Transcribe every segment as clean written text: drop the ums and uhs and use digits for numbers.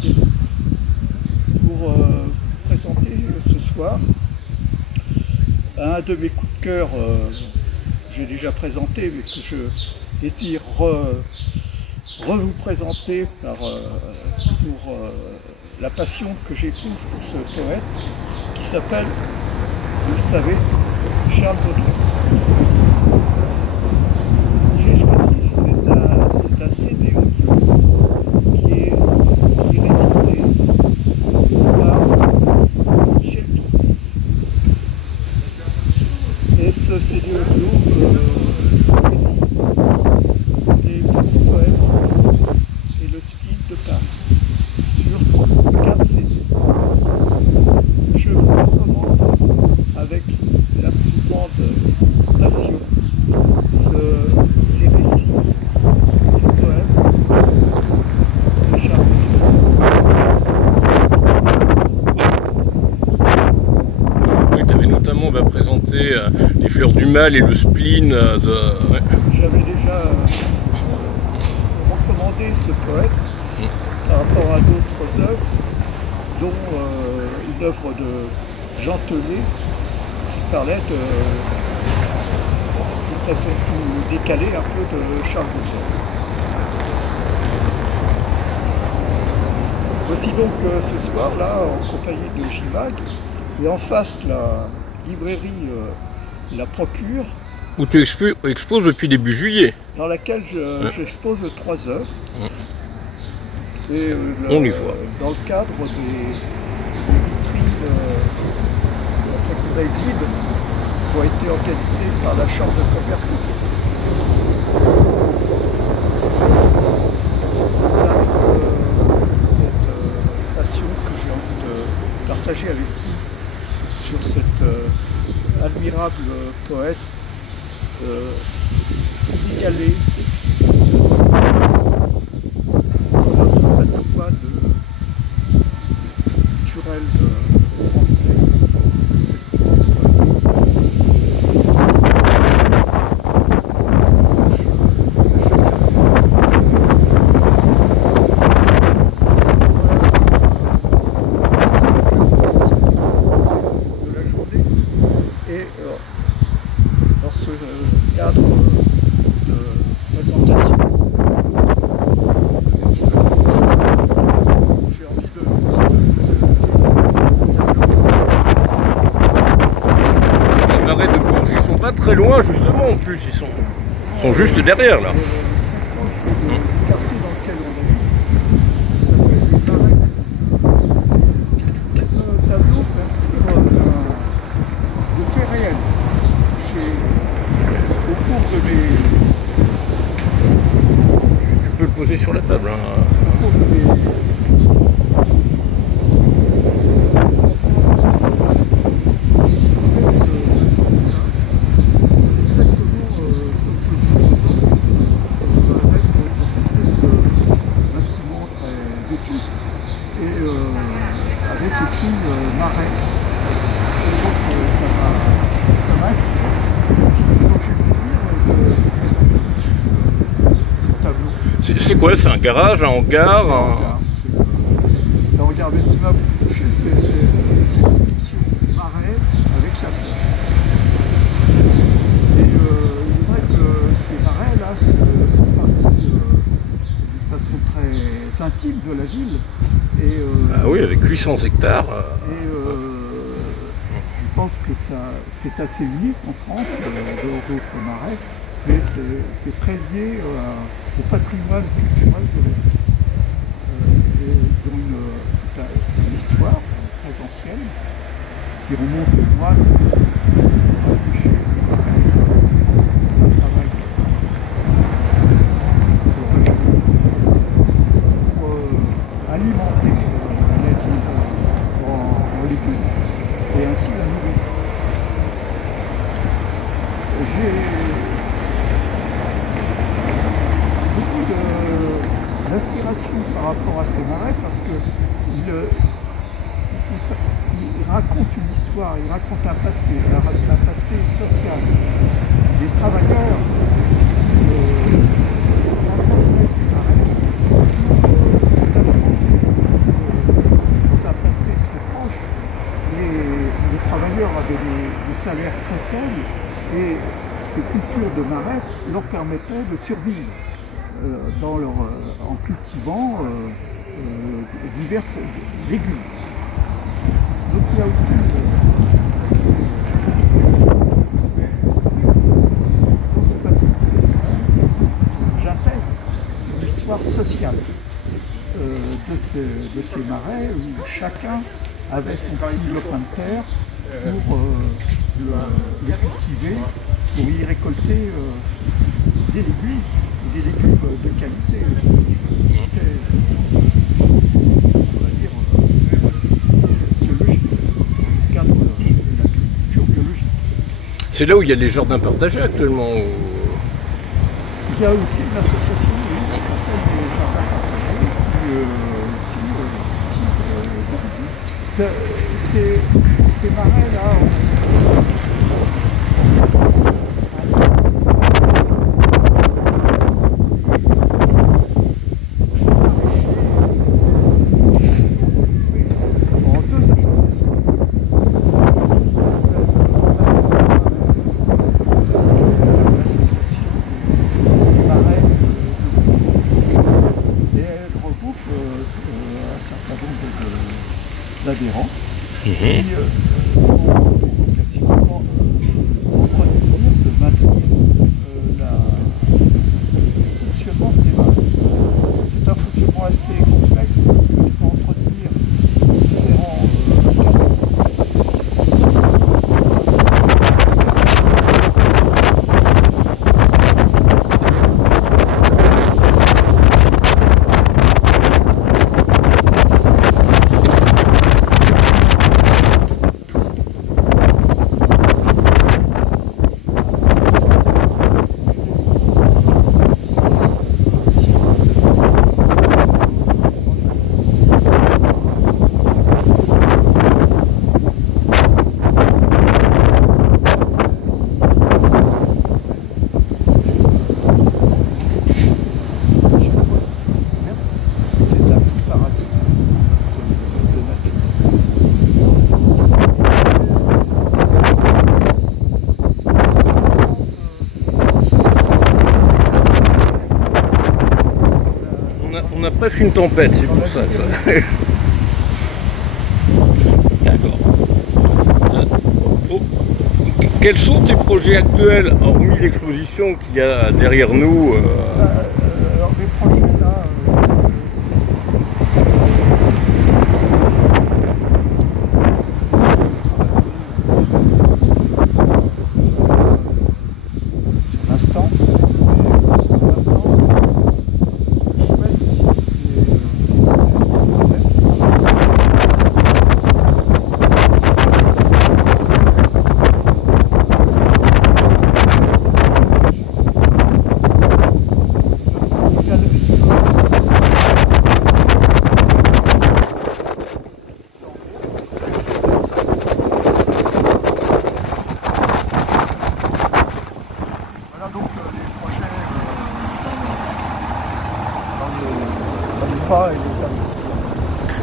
Chimag pour présenter ce soir un de mes coups de cœur, j'ai déjà présenté, mais que je désire vous présenter pour la passion que j'éprouve pour ce poète qui s'appelle, vous le savez, Charles Baudelaire. J'ai choisi, c'est un CD audio qui est récité par Michel Tour. Et ce CD audio récite les petits poèmes et le spleen de Cannes sur 4 CD. Je vous recommande avec la plus grande passion ces récits, ces poèmes de Charles Baudelaire. Oui, tu avais notamment présenté Les Fleurs du Mal et le spleen de... Ouais. J'avais déjà recommandé ce poète par rapport à d'autres œuvres, dont une œuvre de Jean Telet qui parlait d'une façon plus décalée un peu de Charles Baudelaire. Voici donc ce soir là en compagnie de Chimag et en face la librairie La Procure, où tu exposes depuis début juillet. Dans laquelle j'expose 3 œuvres. Et on y voit. Dans le cadre des vitrines de la Procure vide qui ont été organisées par la Chambre de commerce de cette passion que j'ai envie de partager avec vous sur cet admirable poète inégalé dans notre patrimoine culturel français. De la journée et dans ce cadre de présentation, j'ai envie de aussi Les marais de Bourges, ils sont pas très loin justement en plus, ils sont juste derrière là. le quartier dans lequel on est, s'appelle les Marais. Ce tableau s'inspire de faits réels. Au cours de mes... Tu peux le poser sur la table. Hein. Au cours de mes... Exactement comme avec cette espèce de bâtiment très vétuste et avec écrit Marais. Donc ça m'a inspiré. Donc j'ai le plaisir de présenter aussi ce tableau. C'est quoi? C'est un garage, un hangar? Le hangar, mais ce qui m'a beaucoup touché, c'est l'inscription Marais avec sa flèche. Et il est vrai que ces marais là font partie d'une façon très intime de la ville. Et, Ah oui, avec 800 hectares. Je pense que c'est assez unique en France, d'autres marais, mais c'est très lié au patrimoine culturel de la ville. Ils ont une histoire très ancienne qui remonte au moine à sécher ces marais. C'est un travail pour alimenter la ville en légumes et ainsi la nourrir. J'ai beaucoup d'inspiration par rapport à ces marais parce qu'il raconte une histoire, il raconte un passé social. Des travailleurs qui rencontraient ces marais pour s'alimenter salaires très faibles et ces cultures de marais leur permettaient de survivre en cultivant divers légumes. Donc il y a aussi j'intègre l'histoire sociale de ces marais où chacun avait son petit lopin de terre pour le cultiver, pour y récolter des légumes de qualité. On va dire biologique, dans le cadre de la culture biologique. C'est là où il y a les jardins partagés actuellement. Il y a aussi une association qui s'appelle les jardins partagés, aussi ces marais-là, d'adhérents qui ont vocation d'entretenir, de maintenir le fonctionnement de ces marais. Parce que c'est un fonctionnement assez complexe parce qu'il faut entretenir différents On a presque une tempête, c'est pour ça que ça. D'accord. Oh. Quels sont tes projets actuels, hormis l'exposition qu'il y a derrière nous alors mes projets là, sur l'instant.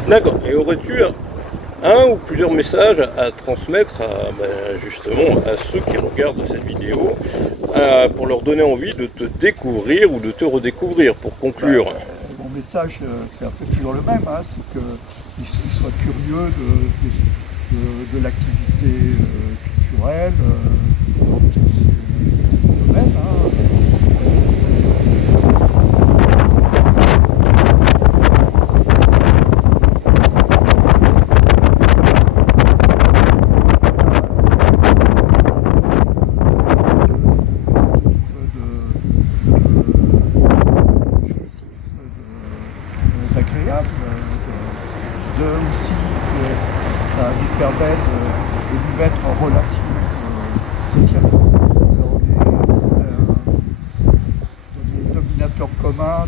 D'accord. Et aurais-tu un ou plusieurs messages à transmettre justement à ceux qui regardent cette vidéo pour leur donner envie de te découvrir ou de te redécouvrir pour conclure? Mon message, c'est un peu toujours le même, hein, c'est qu'ils soient curieux de l'activité culturelle dans tous ces domaines. Aussi que ça lui permet de lui mettre en relation sociale. Dans des dominateurs communs